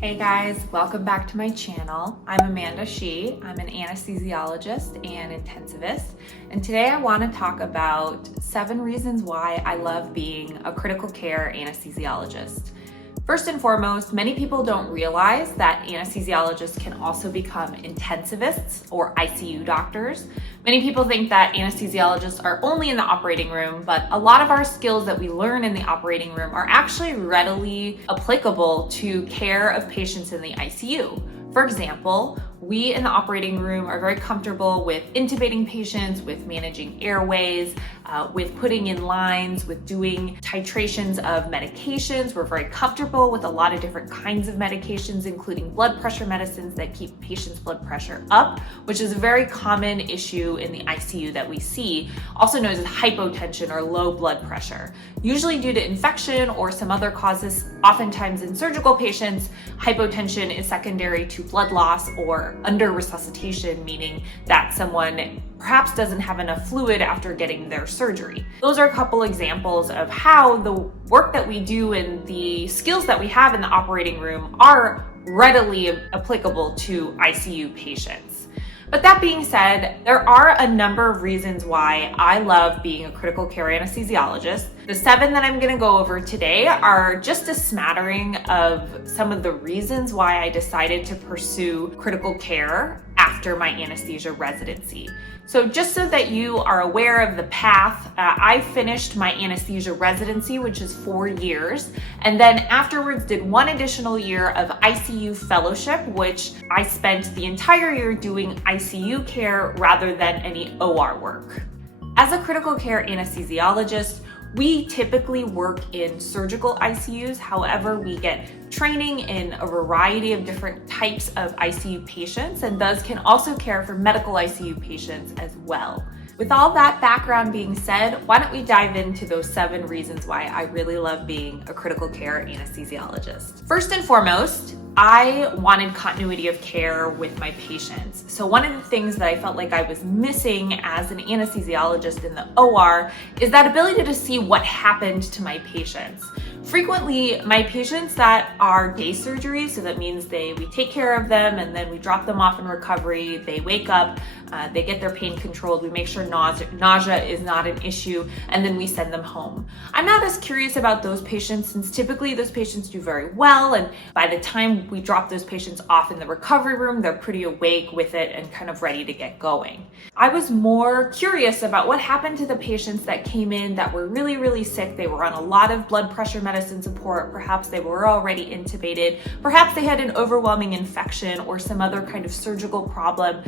Hey guys, welcome back to my channel. I'm Amanda Shee. I'm an anesthesiologist and intensivist, and today I want to talk about 7 reasons why I love being a critical care anesthesiologist. First and foremost, many people don't realize that anesthesiologists can also become intensivists or ICU doctors. Many people think that anesthesiologists are only in the operating room, but a lot of our skills that we learn in the operating room are actually readily applicable to care of patients in the ICU. For example, we in the operating room are very comfortable with intubating patients, with managing airways, with putting in lines, with doing titrations of medications. We're very comfortable with a lot of different kinds of medications, including blood pressure medicines that keep patients' blood pressure up, which is a very common issue in the ICU that we see, also known as hypotension or low blood pressure. Usually due to infection or some other causes, oftentimes in surgical patients, hypotension is secondary to blood loss or under resuscitation, meaning that someone perhaps doesn't have enough fluid after getting their surgery. Those are a couple examples of how the work that we do and the skills that we have in the operating room are readily applicable to ICU patients. But that being said, there are a number of reasons why I love being a critical care anesthesiologist. The 7 that I'm going to go over today are just a smattering of some of the reasons why I decided to pursue critical care after my anesthesia residency. So just so that you are aware of the path, I finished my anesthesia residency, which is 4 years, and then afterwards did 1 additional year of ICU fellowship, which I spent the entire year doing ICU care rather than any OR work. As a critical care anesthesiologist, we typically work in surgical ICUs. However, we get training in a variety of different types of ICU patients, and thus can also care for medical ICU patients as well. With all that background being said, why don't we dive into those 7 reasons why I really love being a critical care anesthesiologist. First and foremost, I wanted continuity of care with my patients. So one of the things that I felt like I was missing as an anesthesiologist in the OR is that ability to see what happened to my patients. Frequently, my patients that are day surgeries, so that means we take care of them and then we drop them off in recovery, they wake up, they get their pain controlled, we make sure nausea is not an issue, and then we send them home. I'm not as curious about those patients since typically those patients do very well, and by the time we drop those patients off in the recovery room, they're pretty awake with it and kind of ready to get going. I was more curious about what happened to the patients that came in that were really, really sick. They were on a lot of blood pressure medicine support, perhaps they were already intubated, perhaps they had an overwhelming infection or some other kind of surgical problem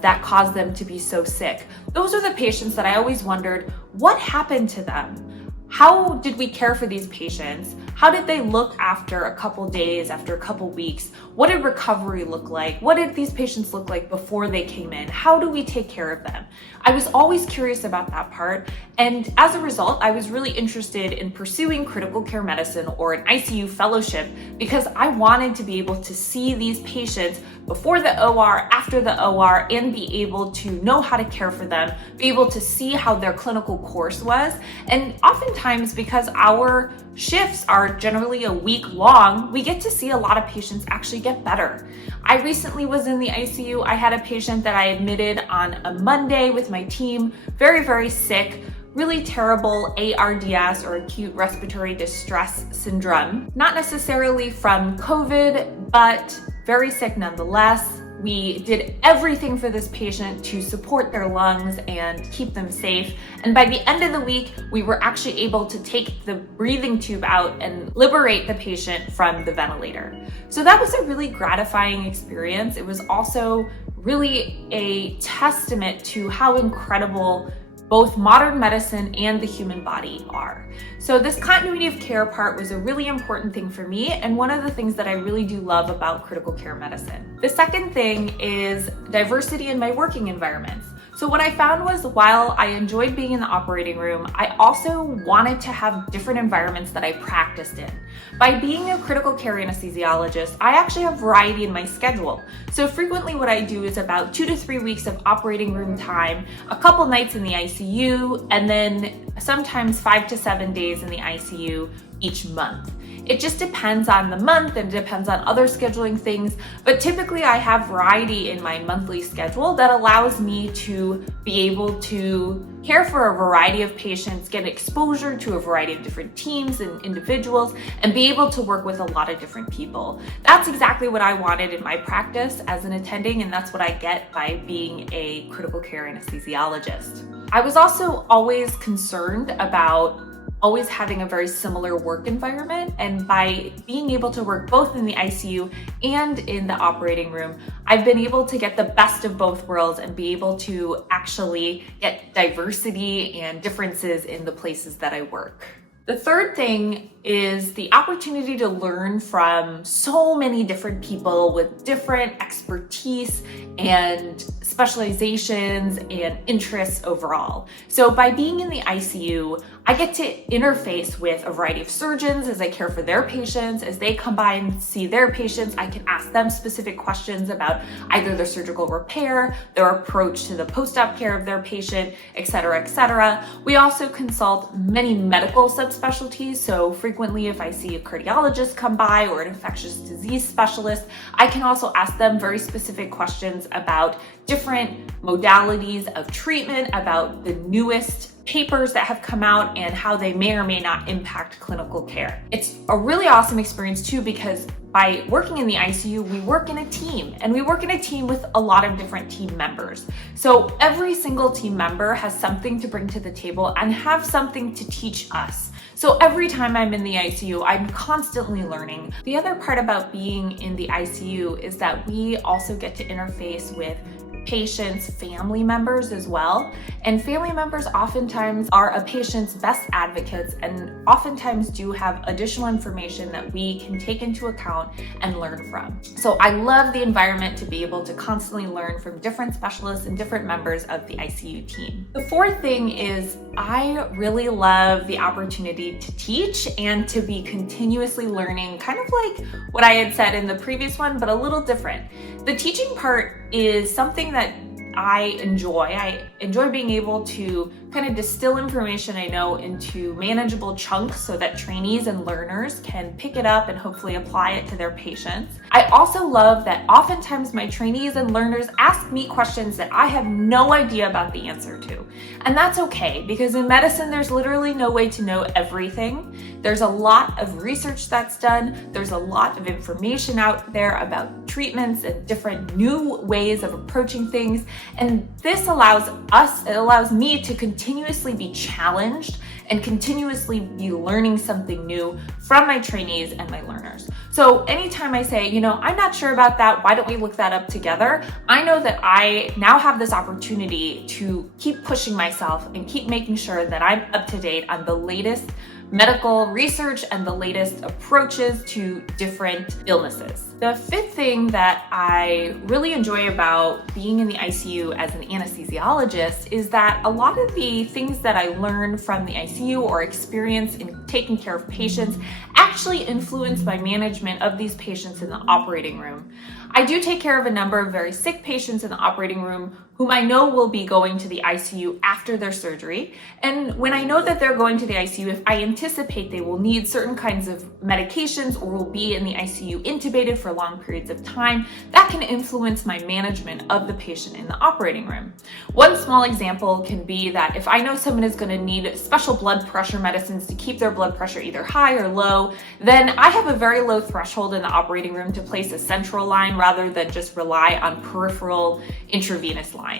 that caused them to be so sick. Those are the patients that I always wondered, what happened to them? How did we care for these patients? How did they look after a couple days, after a couple weeks? What did recovery look like? What did these patients look like before they came in? How do we take care of them? I was always curious about that part, and as a result, I was really interested in pursuing critical care medicine or an ICU fellowship because I wanted to be able to see these patients before the OR, after the OR, and be able to know how to care for them, be able to see how their clinical course was. And oftentimes, because our shifts are generally a week long, we get to see a lot of patients actually get better. I recently was in the ICU. I had a patient that I admitted on a Monday with my team, very, very sick, really terrible ARDS or acute respiratory distress syndrome. Not necessarily from COVID, but very sick nonetheless. We did everything for this patient to support their lungs and keep them safe. And by the end of the week, we were actually able to take the breathing tube out and liberate the patient from the ventilator. So that was a really gratifying experience. It was also really a testament to how incredible both modern medicine and the human body are. So this continuity of care part was a really important thing for me, and one of the things that I really do love about critical care medicine. The second thing is diversity in my working environments. So what I found was while I enjoyed being in the operating room, I also wanted to have different environments that I practiced in. By being a critical care anesthesiologist, I actually have variety in my schedule. So frequently what I do is about 2 to 3 weeks of operating room time, a couple nights in the ICU, and then sometimes 5 to 7 days in the ICU each month. It just depends on the month and depends on other scheduling things, but typically I have variety in my monthly schedule that allows me to be able to care for a variety of patients, get exposure to a variety of different teams and individuals, and be able to work with a lot of different people. That's exactly what I wanted in my practice as an attending, and that's what I get by being a critical care anesthesiologist. I was also always concerned about always having a very similar work environment, and by being able to work both in the ICU and in the operating room, I've been able to get the best of both worlds and be able to actually get diversity and differences in the places that I work. The third thing is the opportunity to learn from so many different people with different expertise and specializations and interests overall. So by being in the ICU, I get to interface with a variety of surgeons as I care for their patients. As they come by and see their patients, I can ask them specific questions about either their surgical repair, their approach to the post-op care of their patient, et cetera, et cetera. We also consult many medical subspecialties. So frequently, if I see a cardiologist come by or an infectious disease specialist, I can also ask them very specific questions about different modalities of treatment, about the newest papers that have come out and how they may or may not impact clinical care. It's a really awesome experience too, because by working in the ICU, we work in a team, and we work in a team with a lot of different team members. So every single team member has something to bring to the table and have something to teach us. So every time I'm in the ICU, I'm constantly learning. The other part about being in the ICU is that we also get to interface with patients' family members as well. And family members oftentimes are a patient's best advocates and oftentimes do have additional information that we can take into account and learn from. So I love the environment to be able to constantly learn from different specialists and different members of the ICU team. The fourth thing is I really love the opportunity to teach and to be continuously learning, kind of like what I had said in the previous one, but a little different. The teaching part is something that I enjoy being able to kind of distill information I know into manageable chunks so that trainees and learners can pick it up and hopefully apply it to their patients. I also love that oftentimes my trainees and learners ask me questions that I have no idea about the answer to. And that's okay, because in medicine, there's literally no way to know everything. There's a lot of research that's done. There's a lot of information out there about treatments and different new ways of approaching things. And this allows me to continuously be challenged and continuously be learning something new from my trainees and my learners. So anytime I say, I'm not sure about that, why don't we look that up together? I know that I now have this opportunity to keep pushing myself and keep making sure that I'm up to date on the latest medical research and the latest approaches to different illnesses. The fifth thing that I really enjoy about being in the ICU as an anesthesiologist is that a lot of the things that I learn from the ICU or experience in taking care of patients actually influence my management of these patients in the operating room. I do take care of a number of very sick patients in the operating room whom I know will be going to the ICU after their surgery. And when I know that they're going to the ICU, if I anticipate they will need certain kinds of medications or will be in the ICU intubated for long periods of time, that can influence my management of the patient in the operating room. One small example can be that if I know someone is going to need special blood pressure medicines to keep their blood pressure either high or low, then I have a very low threshold in the operating room to place a central line rather than just rely on peripheral intravenous lines.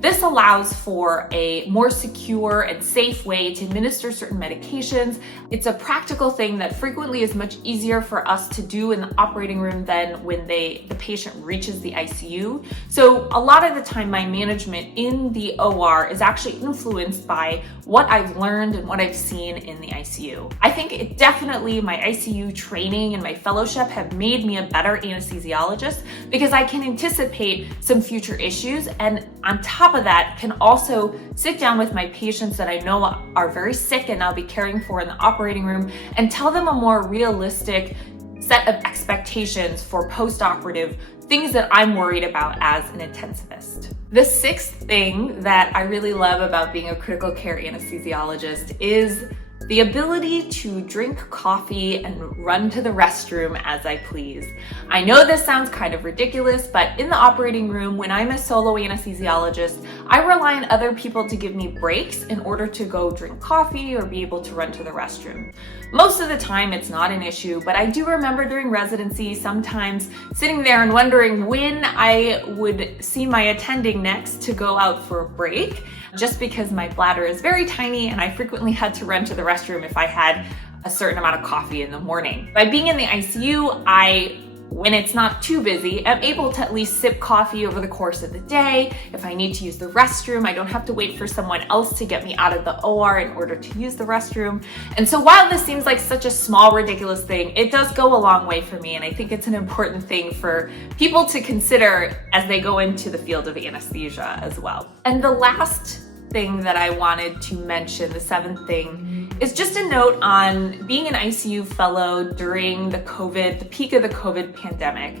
This allows for a more secure and safe way to administer certain medications. It's a practical thing that frequently is much easier for us to do in the operating room than when the patient reaches the ICU. So a lot of the time my management in the OR is actually influenced by what I've learned and what I've seen in the ICU. I think it definitely, my ICU training and my fellowship have made me a better anesthesiologist because I can anticipate some future issues, and on top of that can also sit down with my patients that I know are very sick and I'll be caring for in the operating room and tell them a more realistic set of expectations for post-operative things that I'm worried about as an intensivist. The sixth thing that I really love about being a critical care anesthesiologist is The ability to drink coffee and run to the restroom as I please. I know this sounds kind of ridiculous, but in the operating room, when I'm a solo anesthesiologist, I rely on other people to give me breaks in order to go drink coffee or be able to run to the restroom. Most of the time, it's not an issue, but I do remember during residency, sometimes sitting there and wondering when I would see my attending next to go out for a break, just because my bladder is very tiny and I frequently had to run to the restroom if I had a certain amount of coffee in the morning. By being in the ICU, when it's not too busy, I'm able to at least sip coffee over the course of the day. If I need to use the restroom, I don't have to wait for someone else to get me out of the OR in order to use the restroom. And so while this seems like such a small, ridiculous thing, it does go a long way for me. And I think it's an important thing for people to consider as they go into the field of anesthesia as well. And the last thing that I wanted to mention, the seventh thing, is just a note on being an ICU fellow during the peak of the COVID pandemic.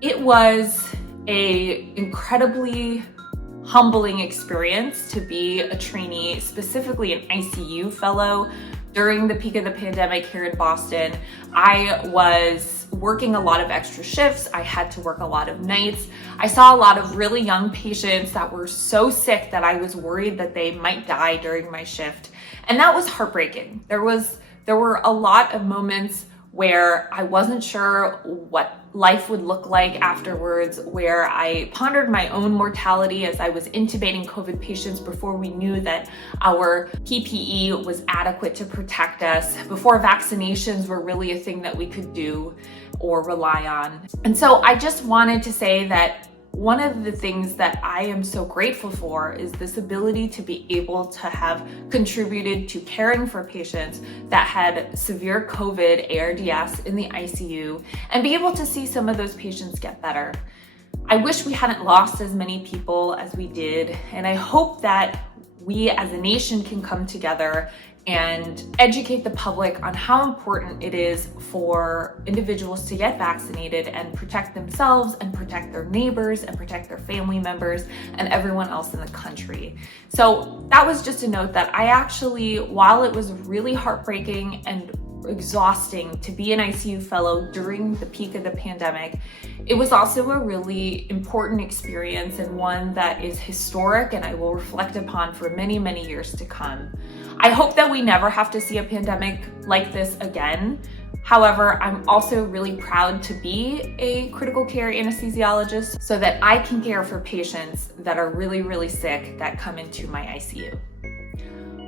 It was an incredibly humbling experience to be a trainee, specifically an ICU fellow during the peak of the pandemic here in Boston. I was working a lot of extra shifts. I had to work a lot of nights. I saw a lot of really young patients that were so sick that I was worried that they might die during my shift. And that was heartbreaking. There were a lot of moments where I wasn't sure what life would look like afterwards, where I pondered my own mortality as I was intubating COVID patients before we knew that our PPE was adequate to protect us, before vaccinations were really a thing that we could do or rely on. And so I just wanted to say that one of the things that I am so grateful for is this ability to be able to have contributed to caring for patients that had severe COVID ARDS in the ICU and be able to see some of those patients get better. I wish we hadn't lost as many people as we did, and I hope that we as a nation can come together and educate the public on how important it is for individuals to get vaccinated and protect themselves and protect their neighbors and protect their family members and everyone else in the country. So that was just a note that I actually, while it was really heartbreaking and exhausting to be an ICU fellow during the peak of the pandemic, it was also a really important experience and one that is historic and I will reflect upon for many, many years to come. I hope that we never have to see a pandemic like this again. However, I'm also really proud to be a critical care anesthesiologist so that I can care for patients that are really, really sick that come into my ICU.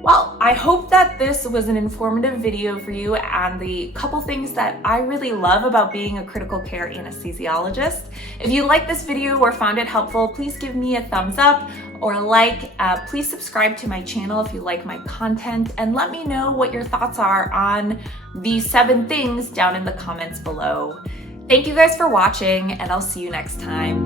Well, I hope that this was an informative video for you and the couple things that I really love about being a critical care anesthesiologist. If you liked this video or found it helpful, please give me a thumbs up or a like. Please subscribe to my channel if you like my content, and let me know what your thoughts are on these 7 things down in the comments below. Thank you guys for watching, and I'll see you next time.